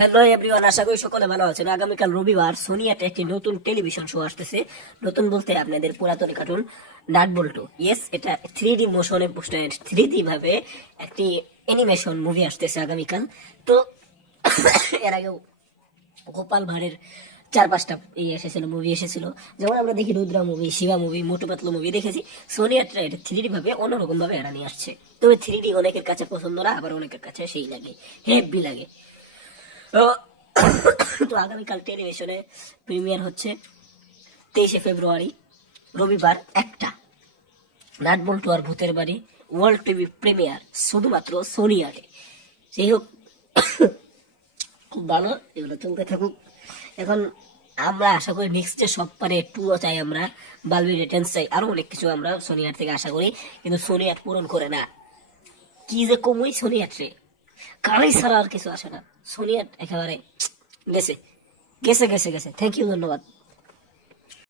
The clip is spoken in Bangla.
হ্যালো এভরিওয়ান, আশা করি সকলে ভালো আছেন। আগামীকাল রবিবার সোনিয়াতে একটি নতুন টেলিভিশন শো আসতেছে। নতুন বলতে আপনাদের পুরাতন কার্টুন নাট বল্টু। ইয়েস, এটা 3D মোশনে পোস্টার 3D ভাবে একটি অ্যানিমেশন মুভি আসতেছে আগামীকাল। তো এর আগেও গোপাল ভাঁড়ের 4-5টা মুভি এসেছিল, যেমন আমরা দেখি Rudra movie, Shiba movie, Motu Patlu movie দেখেছি। সোনিয়াটা এটা 3D ভাবে অন্যরকম ভাবে এটা নিয়ে আসছে। তবে 3D অনেকের কাছে পছন্দ না, আবার অনেকের কাছে সেই লাগে, হেভি লাগে। তো তো আগামীকাল টেলিভিশনে প্রিমিয়ার হচ্ছে 23শে ফেব্রুয়ারি রবিবার 1টা, নাট বল্টু আর ভূতের বাড়ি ওয়ার্ল্ড টিভি প্রিমিয়ার শুধুমাত্র সোনিয়াতে। সেই হোক, খুব ভালো, এগুলো চলতে থাকুক। এখন আমরা আশা করি নেক্সট সব পারে 2ও চাই, আমরা বালবি রিটার্নস চাই, আরো অনেক কিছু আমরা সোনিয়ার থেকে আশা করি, কিন্তু সোনিয়ার পূরণ করে না। কি যে কমই সোনিয়াতে কারাই ছাড়া আর কিছু আসে না। সোনিয়ার একেবারে গেছে গেছে গেছে গেছে। থ্যাংক ইউ, ধন্যবাদ।